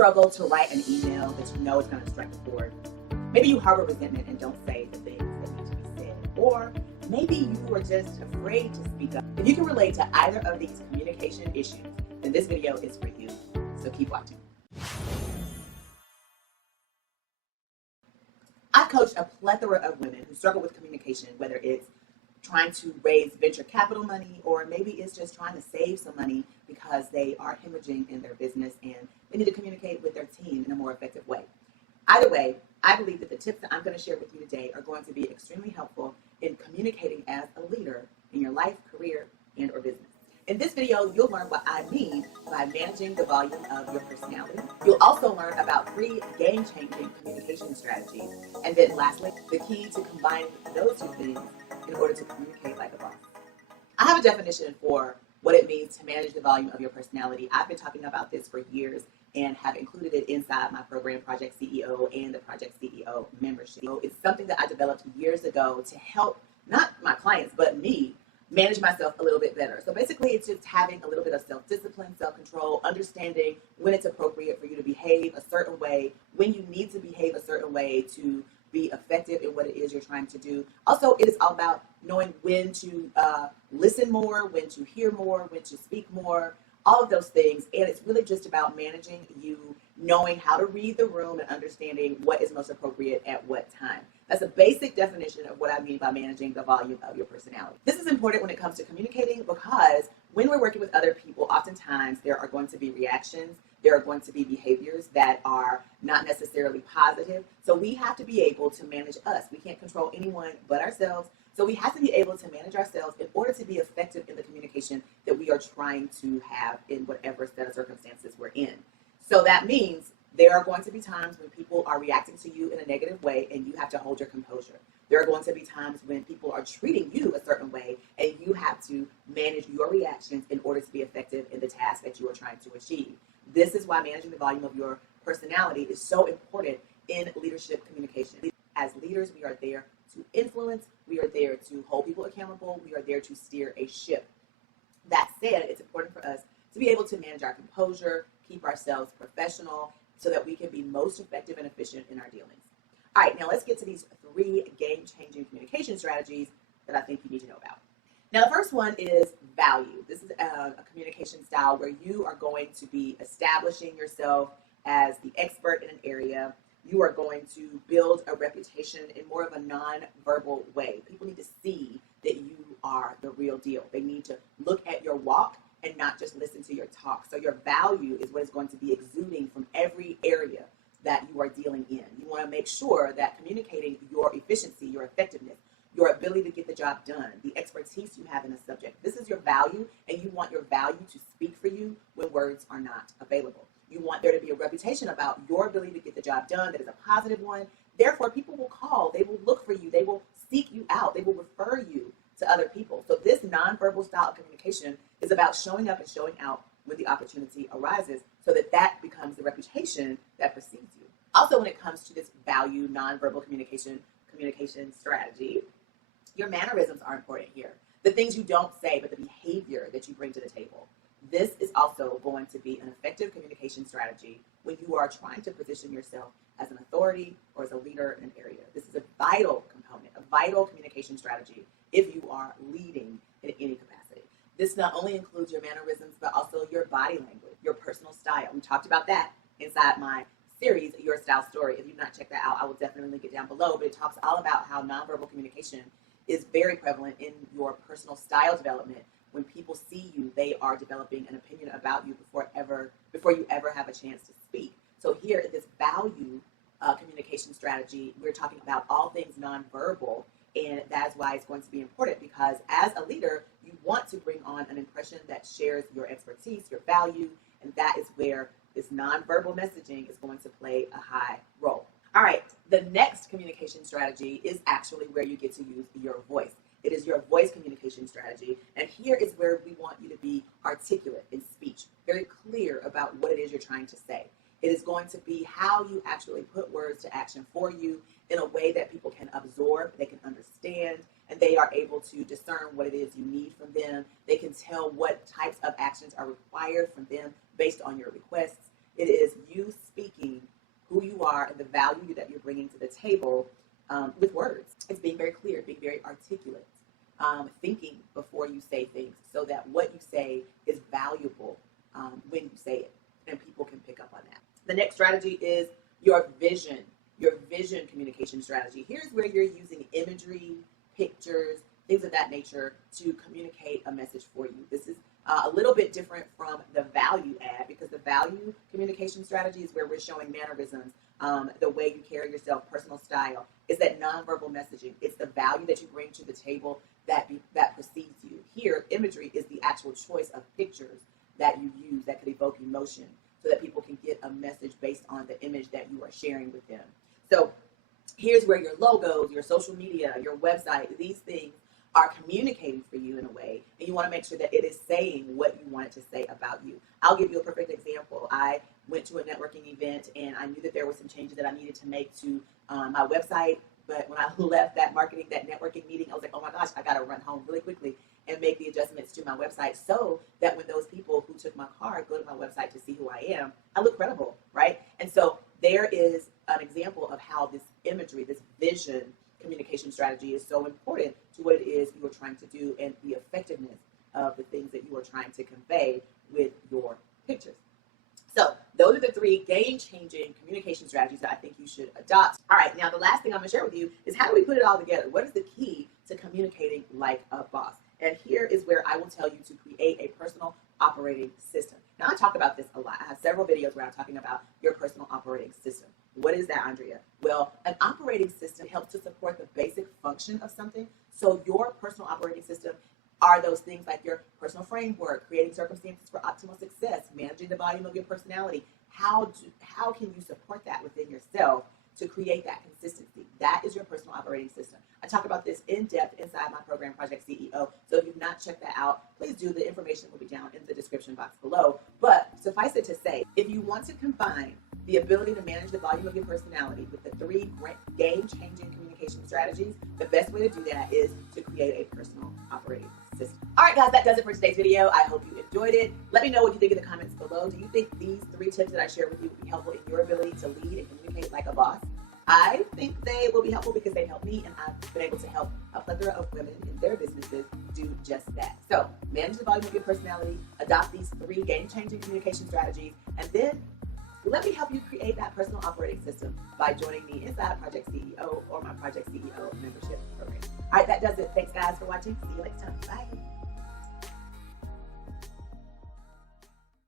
struggle to write an email that you know is going to strike a chord? Maybe you harbor resentment and don't say the things that need to be said. Or maybe you are just afraid to speak up. If you can relate to either of these communication issues, then this video is for you. So keep watching. I've coached a plethora of women who struggle with communication, whether it's trying to raise venture capital money, or maybe it's just trying to save some money because they are hemorrhaging in their business and they need to communicate with their team in a more effective way. Either way, I believe that the tips that I'm going to share with you today are going to be extremely helpful in communicating as a leader in your life, career, and or business. In this video, you'll learn what I mean by managing the volume of your personality. You'll also learn about 3 game-changing communication strategies. And then lastly, the key to combining those 2 things in order to communicate like a boss. I have a definition for what it means to manage the volume of your personality. I've been talking about this for years and have included it inside my program, Project CEO, and the Project CEO membership. So it's something that I developed years ago to help not my clients, but me manage myself a little bit better. So basically, it's just having a little bit of self-discipline, self-control, understanding when it's appropriate for you to behave a certain way, when you need to behave a certain way to be effective in what it is you're trying to do. Also, it is all about knowing when to listen more, when to hear more, when to speak more, all of those things. And it's really just about managing you, knowing how to read the room and understanding what is most appropriate at what time. That's a basic definition of what I mean by managing the volume of your personality. This is important when it comes to communicating because when we're working with other people, oftentimes there are going to be reactions, there are going to be behaviors that are not necessarily positive. So we have to be able to manage us. We can't control anyone but ourselves. So we have to be able to manage ourselves in order to be effective in the communication that we are trying to have in whatever set of circumstances we're in. So that means there are going to be times when people are reacting to you in a negative way and you have to hold your composure. There are going to be times when people are treating you a certain way and you have to manage your reactions in order to be effective in the task that you are trying to achieve. This is why managing the volume of your personality is so important in leadership communication. As leaders, we are there to influence, we are there to hold people accountable, we are there to steer a ship. That said, it's important for us to be able to manage our composure, keep ourselves professional, so that we can be most effective and efficient in our dealings. All right, now let's get to these 3 game-changing communication strategies that I think you need to know about. Now, the first one is value. This is a communication style where you are going to be establishing yourself as the expert in an area. You are going to build a reputation in more of a non-verbal way. People need to see that you are the real deal. They need to look at your walk and not just listen to your talk. So your value is what is going to be exuding from every area that you are dealing in. You want to make sure that communicating your efficiency, your effectiveness, your ability to get the job done, the expertise you have in a subject. This is your value, and you want your value to speak for you when words are not available. You want there to be a reputation about your ability to get the job done that is a positive one. Therefore, people will call, they will look for you, they will seek you out, they will refer you to other people. So this nonverbal style of communication is about showing up and showing out when the opportunity arises so that that becomes the reputation that precedes you. Also, when it comes to this value nonverbal communication strategy, your mannerisms are important here. The things you don't say, but the behavior that you bring to the table. This is also going to be an effective communication strategy when you are trying to position yourself as an authority or as a leader in an area. This is a vital component, a vital communication strategy if you are leading in any capacity. This not only includes your mannerisms, but also your body language, your personal style. We talked about that inside my series, Your Style Story. If you've not checked that out, I will definitely link it down below, but it talks all about how nonverbal communication is very prevalent in your personal style development. When people see you, they are developing an opinion about you before you ever have a chance to speak. So here in this value communication strategy, we're talking about all things nonverbal, and that's why it's going to be important because as a leader, you want to bring on an impression that shares your expertise, your value, and that is where this nonverbal messaging is going to play a high role. All right, the next communication strategy is actually where you get to use your voice. It is your voice communication strategy, and here is where we want you to be articulate in speech, very clear about what it is you're trying to say. It is going to be how you actually put words to action for you in a way that people can absorb, they can understand, and they are able to discern what it is you need from them. They can tell what types of actions are required from them based on your requests. It is you value that you're bringing to the table with words. It's being very clear, being very articulate, thinking before you say things so that what you say is valuable when you say it, and people can pick up on that. The next strategy is your vision communication strategy. Here's where you're using imagery, pictures, things of that nature to communicate a message for you. This is a little bit different from the value add, because the value communication strategy is where we're showing mannerisms, the way you carry yourself, personal style. It's that nonverbal messaging. It's the value that you bring to the table that precedes you. Here, imagery is the actual choice of pictures that you use that could evoke emotion so that people can get a message based on the image that you are sharing with them. So here's where your logos, your social media, your website, these things are communicating for you in a way, and you want to make sure that it is saying what you want it to say about you. I'll give you a perfect example. I went to a networking event, and I knew that there were some changes that I needed to make to my website, but when I left that networking meeting, I was like, oh my gosh, I got to run home really quickly and make the adjustments to my website so that when those people who took my card go to my website to see who I am, I look credible, right? And so there is an example of how this imagery, this vision communication strategy is so important to what it is you are trying to do and the effectiveness of the things that you are trying to convey with your pictures. So those are the 3 game-changing communication strategies that I think you should adopt. All right, now the last thing I'm going to share with you is how do we put it all together? What is the key to communicating like a boss? And here is where I will tell you to create a personal operating system. Now, I talk about this a lot. I have several videos where I'm talking about your personal operating system. What is that, Andrea? Well, an operating system helps to support the basic function of something. So your personal operating system are those things like your personal framework, creating circumstances for optimal success, managing the volume of your personality. How can you support that within yourself to create that consistency? That is your personal operating system. I talk about this in depth inside my program, Project CEO. So if you've not checked that out, please do. The information will be down in the description box below. But suffice it to say, if you want to combine the ability to manage the volume of your personality with the 3 game-changing communication strategies, the best way to do that is to create a personal operating system. All right, guys, that does it for today's video. I hope you enjoyed it. Let me know what you think in the comments below. Do you think these 3 tips that I shared with you would be helpful in your ability to lead and communicate like a boss? I think they will be helpful because they help me, and I've been able to help a plethora of women in their businesses do just that. So manage the volume of your personality, adopt these 3 game-changing communication strategies, and then let me help you create that personal operating system by joining me inside Project CEO or my Project CEO membership program. All right, that does it. Thanks, guys, for watching. See you next time. Bye.